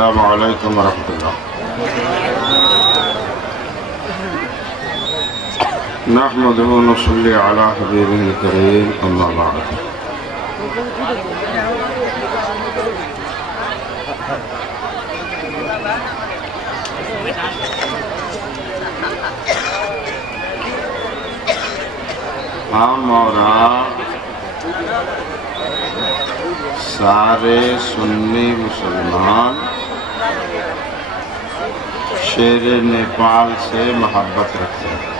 السلام علیکم ورحمۃ اللہ۔ نحمدہ و نصلی علی حبیبہ الکریم، اما بعد۔ ہم اور آپ سارے سنی مسلمان شیر نیپال سے محبت رکھتے ہیں۔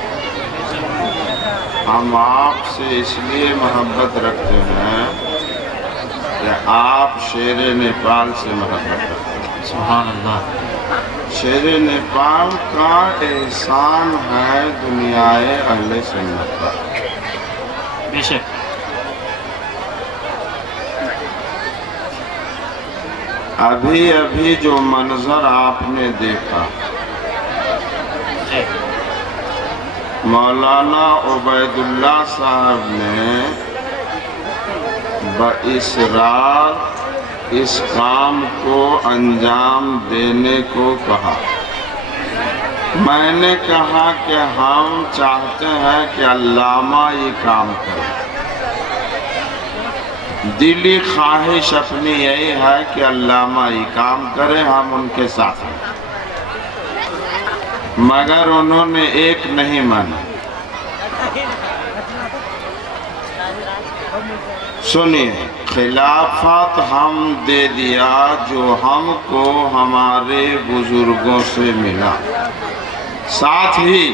ہم آپ سے اس لیے محبت رکھتے ہیں کہ آپ شیر نیپال سے محبت رکھتے ہیں۔ سبحان اللہ۔ شیر نیپال کا احسان ہے دنیائے اہل سنت پر۔ بے شک۔ ابھی جو منظر آپ نے دیکھا، مولانا عبید اللہ صاحب نے باصرار اس کام کو انجام دینے کو کہا۔ میں نے کہا کہ ہم چاہتے ہیں کہ علامہ یہ کام کرے۔ دلی خواہش اپنی یہی ہے کہ علامہ یہ کام کرے، ہم ان کے ساتھ ہیں، مگر انہوں نے ایک نہیں مانا۔ سنیے، خلافت ہم دے دیا جو ہم کو ہمارے بزرگوں سے ملا، ساتھ ہی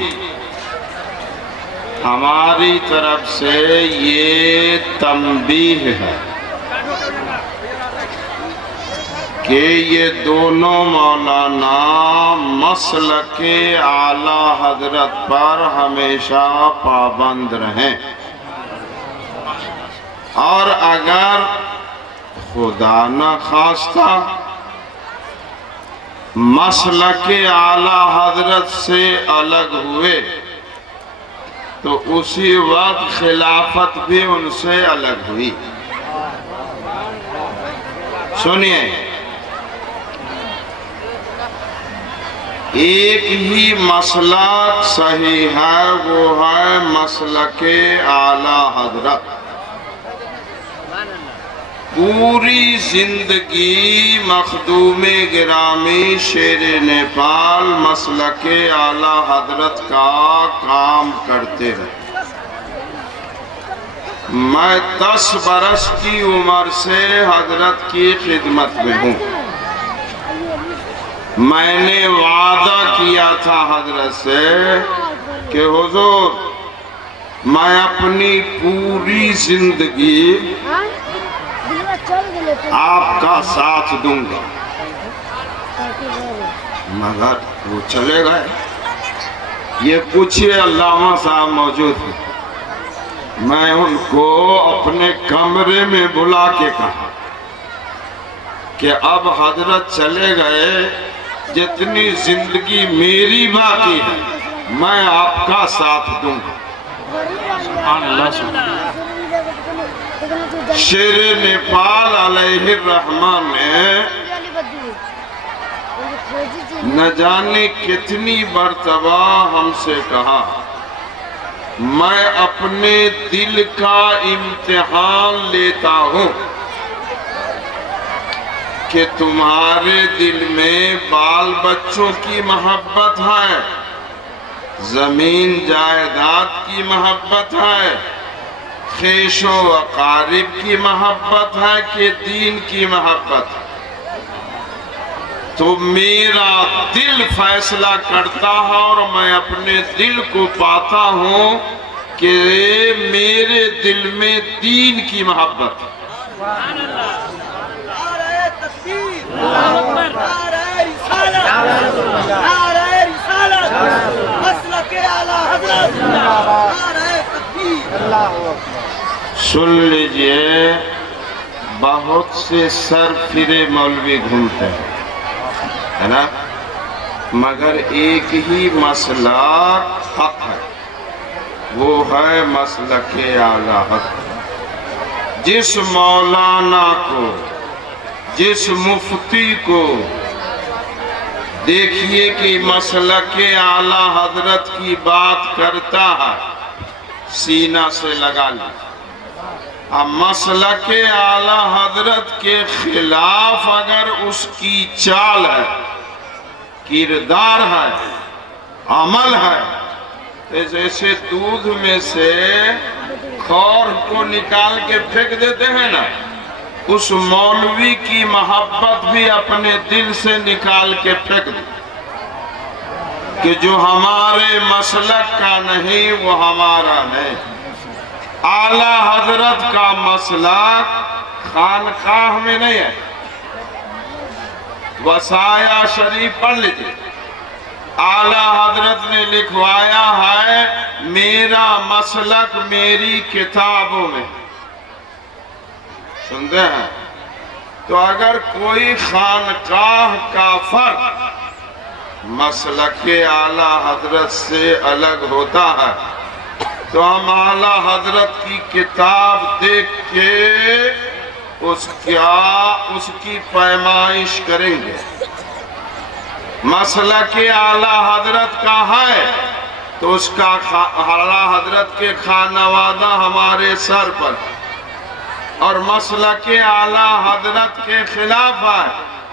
ہماری طرف سے یہ تنبیہ ہے کہ یہ دونوں مولانا مسلک اعلی حضرت پر ہمیشہ پابند رہیں، اور اگر خدا نہ خواستہ مسلک اعلی حضرت سے الگ ہوئے تو اسی وقت خلافت بھی ان سے الگ ہوئی۔ سنیے، ایک ہی مسلک صحیح ہے، وہ ہے مسلک اعلی حضرت۔ پوری زندگی مخدوم گرامی شیر نیپال مسلک اعلی حضرت کا کام کرتے رہے۔ میں 10 برس کی عمر سے حضرت کی خدمت میں ہوں۔ میں نے وعدہ کیا تھا حضرت سے کہ حضور میں اپنی پوری زندگی آپ کا ساتھ دوں گا، مگر وہ چلے گئے۔ یہ پوچھئے، علامہ صاحب موجود ہیں، میں ان کو اپنے کمرے میں بلا کے کہا کہ اب حضرت چلے گئے، جتنی زندگی میری باقی ہے میں آپ کا ساتھ دوں گا۔ سبحان اللہ، سبحان اللہ۔ شیر نیپال علیہ الرحمن نے نہ جانے کتنی مرتبہ ہم سے کہا، میں اپنے دل کا امتحان لیتا ہوں کہ تمہارے دل میں بال بچوں کی محبت ہے، زمین جائیداد کی محبت ہے، خیش و اقارب کی محبت ہے کہ دین کی محبت ہے۔ تو میرا دل فیصلہ کرتا ہے اور میں اپنے دل کو پاتا ہوں کہ میرے دل میں دین کی محبت ہے۔ سن لیجئے، بہت سے سر پھرے مولوی گھومتے ہیں، ہے نا، مگر ایک ہی مسئلہ حق ہے، وہ ہے مسلک اعلی حضرت۔ جس مولانا کو، جس مفتی کو، دیکھیے کہ مسلک اعلی حضرت کی بات کرتا ہے، سینہ سے لگا لیں۔ اب مسلک اعلی حضرت کے خلاف اگر اس کی چال ہے، کردار ہے، عمل ہے، تو جیسے دودھ میں سے خور کو نکال کے پھینک دیتے ہیں نا، اس مولوی کی محبت بھی اپنے دل سے نکال کے پھینک دے کہ جو ہمارے مسلک کا نہیں وہ ہمارا نہیں۔ اعلی حضرت کا مسلک خانقاہ میں نہیں ہے۔ وصایا شریف پڑھ لیجیے، اعلی حضرت نے لکھوایا ہے میرا مسلک میری کتابوں میں، سنتے ہیں؟ تو اگر کوئی خانقاہ کا فرق مسلک اعلی حضرت سے الگ ہوتا ہے تو ہم اعلی حضرت کی کتاب دیکھ کے اس کی پیمائش کریں گے۔ مسلک اعلی حضرت کا ہے تو اس کا اعلی حضرت کے خانوادہ ہمارے سر پر، اور مسلک اعلی حضرت کے خلاف ہے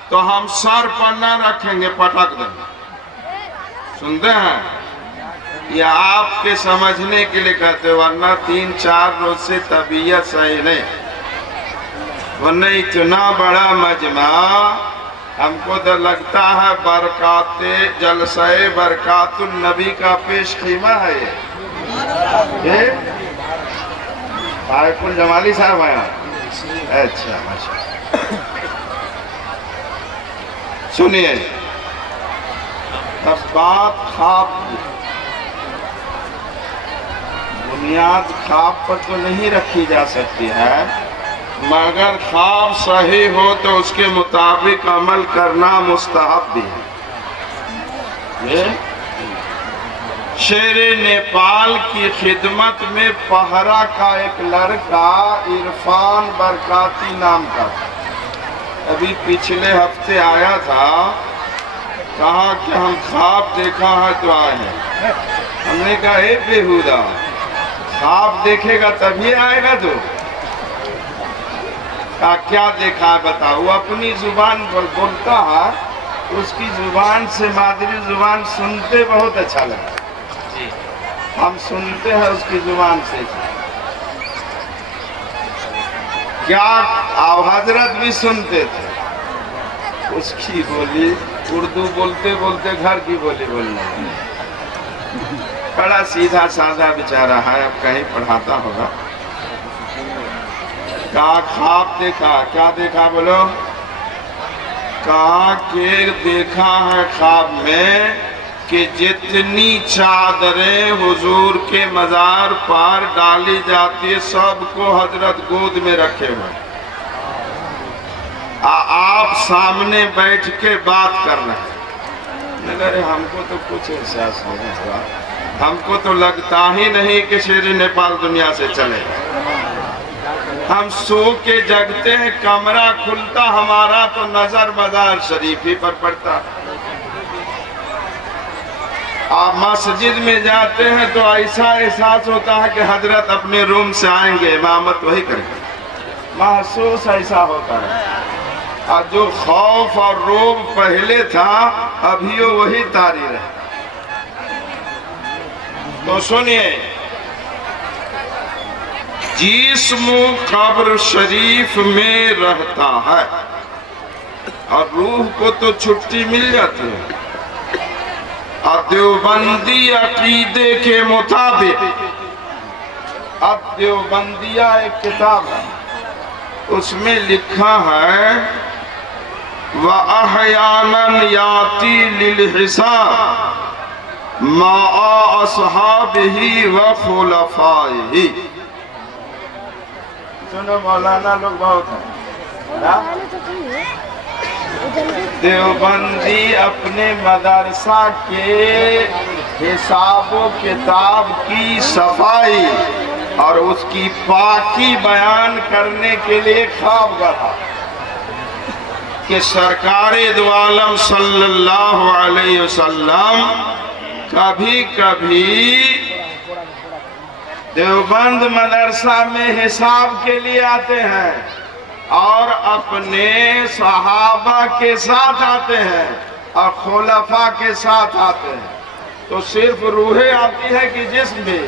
تو ہم سر پر نہ رکھیں گے، پٹک دیں گے۔ سنتے ہیں؟ یہ آپ کے سمجھنے کے لیے کہتے ہیں، ورنہ 3-4 روز سے طبیعت صحیح نہیں، ورنہ اتنا بڑا مجمع ہم کو تو لگتا ہے برکات جلسہ برکات النبی کا پیش خیمہ ہے یہ طارق الجمالی صاحب آیا۔ اچھا ماشاءاللہ، سنیے، اب بات خواب کی، بنیاد خواب پر تو نہیں رکھی جا سکتی ہے، مگر خواب صحیح ہو تو اس کے مطابق عمل کرنا مستحب بھی ہے۔ شیر نیپال کی خدمت میں پہرا کا ایک لڑکا عرفان برکاتی نام کا ابھی پچھلے ہفتے آیا تھا، کہا کہ ہم خواب دیکھا ہے تو آئے ہیں۔ ہم نے کہا اے بےہودہ، خواب دیکھے گا تبھی آئے گا تو؟ کہا کیا دیکھا ہے بتاؤ؟ وہ اپنی زبان بولتا ہے، اس کی زبان سے مادری زبان سنتے بہت اچھا لگتا، ہم سنتے ہیں اس کی زبان سے کیا، آپ حضرت بھی سنتے تھے اس کی بولی، اردو بولتے بولتے گھر کی بولی بولنا، بڑا سیدھا سادہ بیچارہ ہے، اب کہیں پڑھاتا ہوگا۔ کہا خواب دیکھا، کیا دیکھا بولو؟ کہا کہ دیکھا ہے خواب میں کہ جتنی چادریں حضور کے مزار پر ڈالی جاتی ہے سب کو حضرت گود میں رکھے ہوئے، آپ سامنے بیٹھ کے بات کر رہے ہیں۔ مگر ہم کو تو کچھ احساس نہیں ہوا، ہم کو تو لگتا ہی نہیں کہ شیر نیپال دنیا سے چلے گا۔ ہم سو کے جگتے ہیں، کمرہ کھلتا ہمارا تو نظر مزار شریف ہی پر پڑتا، آپ مسجد میں جاتے ہیں تو ایسا احساس ہوتا ہے کہ حضرت اپنے روم سے آئیں گے، امامت وہی کریں گے، محسوس ایسا ہوتا ہے۔ اور جو خوف اور روب پہلے تھا ابھی وہی طاری رہے۔ تو سنیے، جسم قبر شریف میں رہتا ہے اور روح کو تو چھٹی مل جاتی ہے، اور دیوبندی عقیدے کے مطابق، اب دیوبندیہ ایک کتاب ہے، اس میں لکھا ہے وَأَحْيَانًا يَأْتِي لِلْحِسَابِ مَعَ أَصْحَابِهِ وَخُلَفَائِهِ۔ سنو مولانا لوگ بہت ہیں، دیوبندی اپنے مدرسہ کے حساب و کتاب کی صفائی اور اس کی پاکی بیان کرنے کے لیے خواب گڑھا۔ کہ سرکار دو عالم صلی اللہ علیہ وسلم کبھی کبھی دیوبند مدرسہ میں حساب کے لیے آتے ہیں اور اپنے صحابہ کے ساتھ آتے ہیں اور خلفاء کے ساتھ آتے ہیں، تو صرف روحیں آتی ہے کہ جسم بھی؟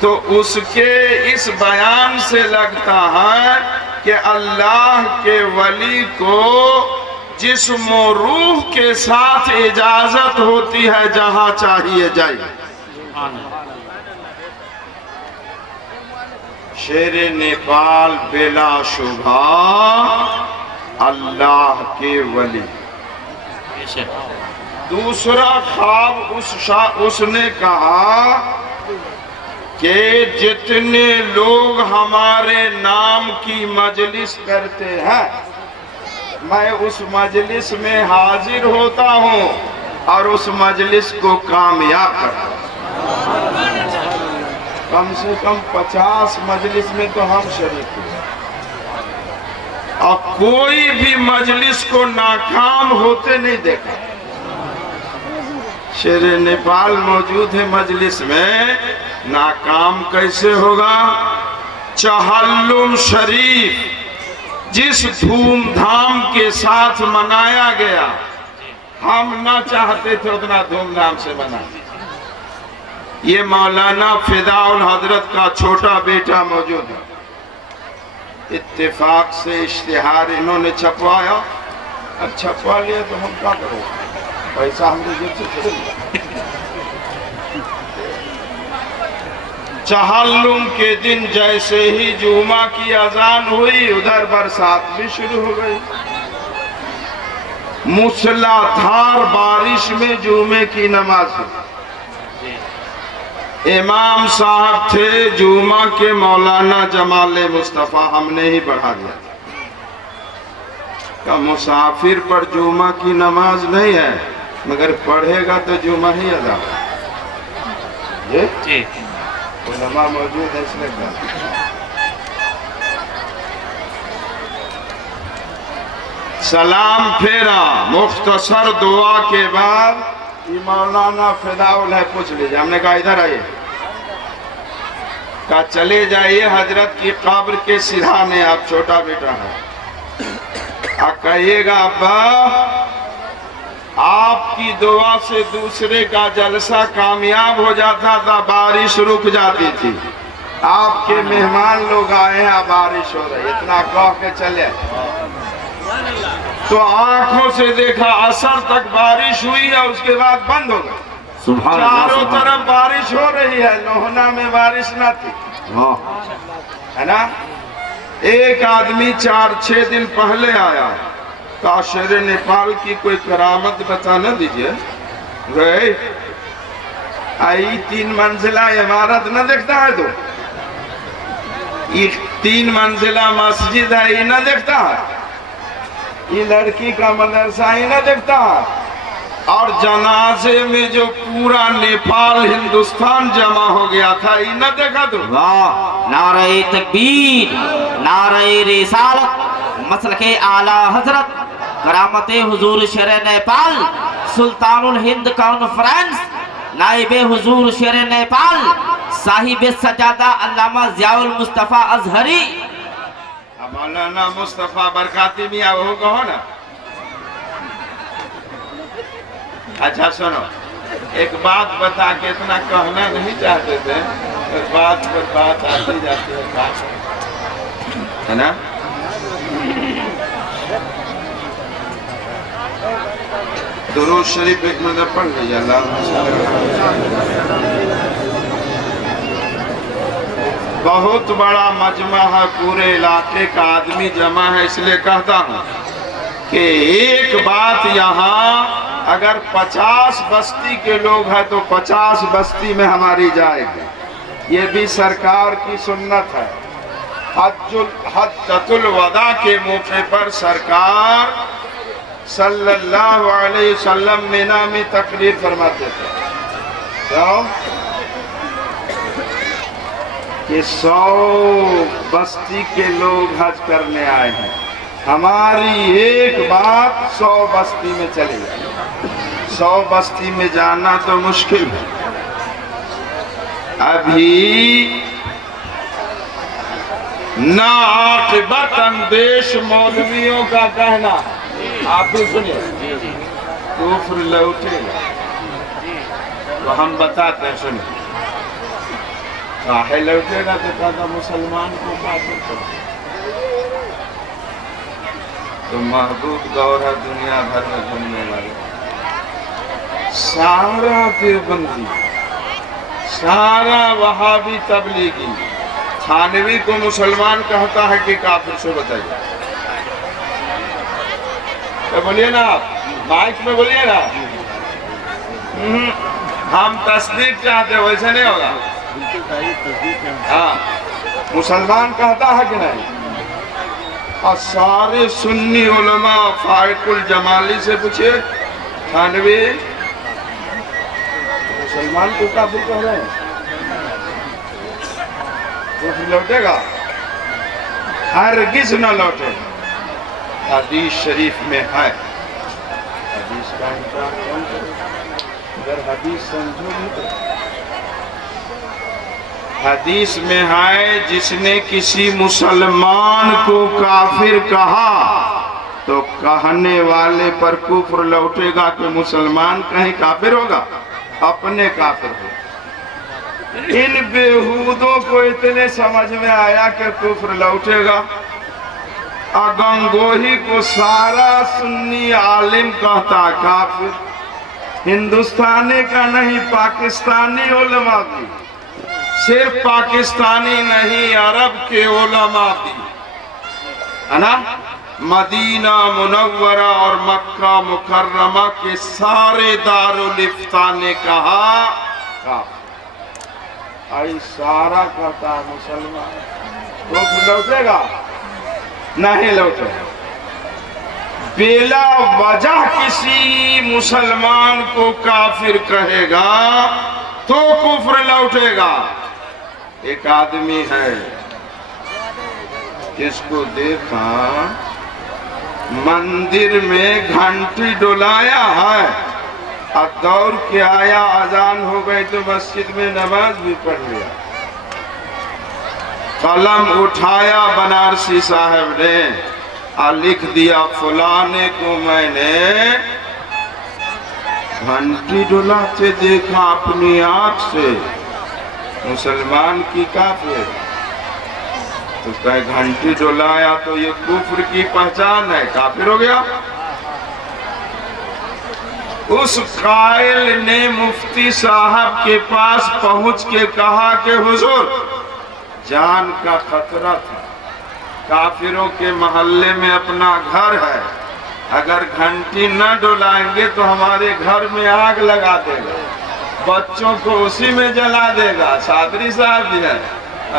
تو اس کے اس بیان سے لگتا ہے کہ اللہ کے ولی کو جسم و روح کے ساتھ اجازت ہوتی ہے جہاں چاہیے جائے۔ شیر نیپال بلا شبہ اللہ کے ولی۔ بے شک دوسرا خواب اس نے کہا کہ جتنے لوگ ہمارے نام کی مجلس کرتے ہیں میں اس مجلس میں حاضر ہوتا ہوں اور اس مجلس کو کامیاب کرتا ہوں۔ کم سے کم 50 مجلس میں تو ہم شریک ہیں اور کوئی بھی مجلس کو ناکام ہوتے نہیں دیکھا۔ شیر نیپال موجود ہے مجلس میں، ناکام کیسے ہوگا؟ چہلم شریف جس دھوم دھام کے ساتھ منایا گیا، ہم نہ چاہتے تھے اتنا دھوم دھام سے منانا۔ یہ مولانا فداء الحضرت کا چھوٹا بیٹا موجود ہے، اتفاق سے اشتہار انہوں نے چھپوایا، اب چھپوا لیا تو ہم کیا کریں، پیسہ ہم نے جیب سے چھوڑ لیا۔ چہلم کے دن جیسے ہی جمعہ کی اذان ہوئی ادھر برسات بھی شروع ہو گئی، موسلا دھار بارش میں جمعے کی نماز ہوئی۔ امام صاحب تھے جمعہ کے مولانا جمال مصطفیٰ، ہم نے ہی بڑھا دیا کہ مسافر پر جمعہ کی نماز نہیں ہے مگر پڑھے گا تو جمعہ ہی ادا جی علماء موجود ہے اس نے کہا۔ سلام پھیرا، مختصر دعا کے بعد مولانا فداء ہے پوچھ لیجئے، ہم نے کہا ادھر آئیے، کہا چلے جائیے حضرت کی قبر کے سرہانے، آپ چھوٹا بیٹا ہے، کہیے گا ابا آپ کی دعا سے دوسرے کا جلسہ کامیاب ہو جاتا تھا، بارش رک جاتی تھی، آپ کے مہمان لوگ آئے ہیں بارش ہو رہی، اتنا کہہ کے چلے تو آنکھوں سے دیکھا عصر تک بارش ہوئی اور اس کے بعد بند ہو گئی، چاروں طرف بارش ہو رہی ہے، لوہنا میں بارش نہ تھی، ہے نا؟ ایک آدمی 4-6 دن پہلے آیا، کہا شیر نیپال کی کوئی کرامت بتا نہ دیجئے، گئے آئی 3 منزلہ عمارت نہ دیکھتا ہے تو 3 منزلہ مسجد ہے یہ نہ دیکھتا ہے، یہ لڑکی کا مدرسہ ہی نہ دیکھتا، اور جنازے میں جو پورا نیپال ہندوستان جمع ہو گیا تھا یہ نہ دیکھا تو؟ واہ، نعرہ تکبیر، نعرہ رسالت، مسلک اعلیٰ حضرت کرامت حضور شیر نیپال سلطان الہند کانفرنس نائب حضور شیر نیپال صاحب سجادہ علامہ ضیاء المصطفیٰ ازہری۔ مولانا مصطفیٰ برکاتی میاں وہ کہو نا۔ اچھا سنو، ایک بات بتا کے اتنا کہنا نہیں چاہتے تھے، بات پر بات آتی جاتی ہے نا؟ درود شریف ایک منٹ پڑھ لیجیے، بہت بڑا مجمع ہے، پورے علاقے کا آدمی جمع ہے، اس لیے کہتا ہوں کہ ایک بات یہاں اگر 50 بستی کے لوگ ہیں تو 50 بستی میں ہماری جائے گی، یہ بھی سرکار کی سنت ہے۔ حجۃ الوداع کے موقع پر سرکار صلی اللہ علیہ وسلم مینا میں تقریر فرماتے تھے، کہ 100 بستی کے لوگ حج کرنے آئے ہیں، ہماری ایک بات 100 بستی میں چلے گی، 100 بستی میں جانا تو مشکل ہے۔ ابھی ناعاقبت اندیش مولویوں کا کہنا، آپ بھی سنیے، کفر لوٹے گا، تو ہم بتاتے ہیں، سنیے، کاہے لوٹے گا؟ تو کہتا مسلمان کو کافر کرو۔ تو محبوب گور ہے دنیا بھر میں گھومنے والے، سارا دیوبندی، سارا وہابی تبلیغی تھانوی کو مسلمان کہتا ہے کہ کافر سے بتائیے، تو بولیے نا، آپ مائک میں بولیے نا، ہم تصدیق چاہتے، ویسے نہیں ہوگا۔ ہاں، مسلمان کہتا ہے کہ نہیں؟ اور سارے سنی علماء فائق الجمالی سے پوچھے، تھانوی مسلمان کو کافر کہہ رہے ہیں، کفر لوٹے گا؟ ہرگز نہ لوٹے گا۔ حدیث شریف میں ہے، حدیث کا انکار کون کرے؟ اگر حدیث سمجھو گی تو حدیث میں ہے، جس نے کسی مسلمان کو کافر کہا تو کہنے والے پر کفر لوٹے گا، کہ مسلمان کہیں کافر ہوگا، اپنے کافر ہو۔ ان بیہودوں کو اتنے سمجھ میں آیا کہ کفر لوٹے گا، گنگوہی کو سارا سنی عالم کہتا کافر، ہندوستانی کا نہیں، پاکستانی علماء بھی، صرف پاکستانی نہیں، عرب کے علماء بھی، ہے نا، مدینہ منورہ اور مکہ مکرمہ کے سارے دارالافتاء نے کہا کافر۔ آئی سارا کہتا مسلمان، کفر لوٹے گا؟ نہیں لوٹے گا۔ بلا وجہ کسی مسلمان کو کافر کہے گا تو کفر لوٹے گا۔ ایک آدمی ہے جس کو دیکھا مندر میں گھنٹی ڈولایا ہے، اور دوڑ کے آیا، اذان ہو گئی تو مسجد میں نماز بھی پڑھ لیا۔ قلم اٹھایا بنارسی صاحب نے اور لکھ دیا، فلانے کو میں نے گھنٹی ڈولاتے دیکھا اپنی آنکھ سے، مسلمان کی کافر۔ تو کہے گھنٹی ڈولایا تو یہ کفر کی پہچان ہے، کافر ہو گیا۔ اس قائل نے مفتی صاحب کے پاس پہنچ کے کہا کہ حضور، جان کا خطرہ تھا، کافروں کے محلے میں اپنا گھر ہے، اگر گھنٹی نہ ڈولائیں گے تو ہمارے گھر میں آگ لگا دے گا، بچوں کو اسی میں جلا دے گا۔ صادری صاحب بھی ہے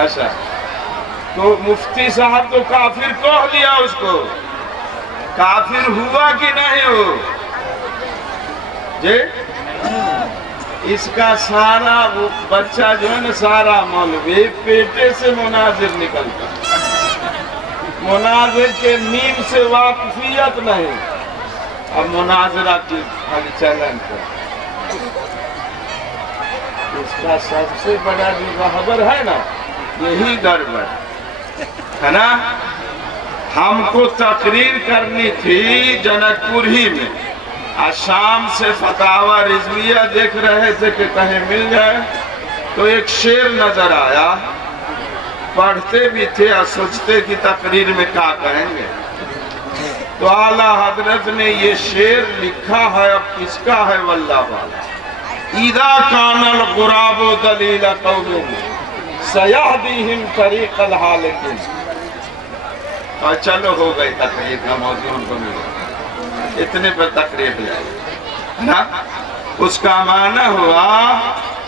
ایسا، تو مفتی صاحب تو کافر کہہ لیا، اس کو کافر ہوا کہ نہیں ہو جی؟ اس کا سارا بچہ جو ہے نا، سارا مولوی پیٹے سے مناظر نکلتا، مناظر کے نیم سے واقفیت نہیں، اب مناظرہ کی خالی چیلنج کر۔ اس کا سب سے بڑا جو رہبر ہے نا، یہی گڑبڑ ہے نا۔ ہم کو تقریر کرنی تھی جنک پور ہی میں، شام سے فتاوی رضویہ دیکھ رہے تھے کہ کہیں مل جائے، تو ایک شعر نظر آیا، پڑھتے بھی تھے اور سوچتے کہ تقریر میں کیا کہیں گے، تو اعلیٰ حضرت نے یہ شعر لکھا ہے، اب کس کا ہے واللہ والا، اِذَا كَانَ الْغُرَابُ دَلِيلَ قَوْمِهِ سَيَهْدِيهِمْ طَرِيقَ الْحَالِكِينَ۔ اور چلو ہو گئی تقریر کا موضوع ان کو ملا، اتنے پر تقریر ہے نا۔ اس کا معنی ہوا،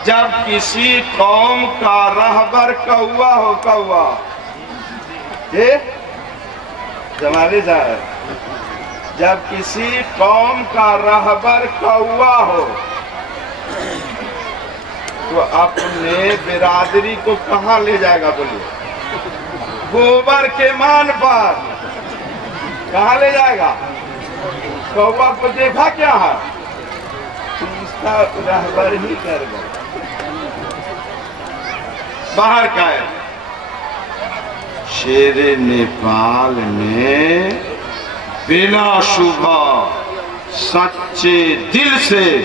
جب کسی قوم کا رہبر کوا ہو، کوا جمالی صاحب، جب کسی قوم کا رہبر کوا ہو تو اپنے برادری کو کہاں لے جائے گا بولیے؟ گوبر کے مان پر کہاں لے جائے گا؟ کوا کو دیکھا کیا ہے؟ اس کا رہبر ہی کر گا باہر کا ہے۔ شیر نیپال نے بلا شبہ سچے دل سے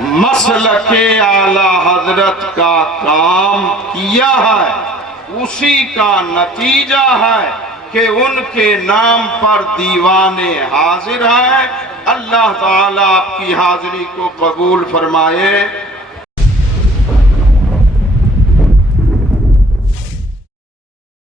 مسلک اعلی حضرت کا کام کیا ہے، اسی کا نتیجہ ہے کہ ان کے نام پر دیوانے حاضر ہیں۔ اللہ تعالیٰ آپ کی حاضری کو قبول فرمائے۔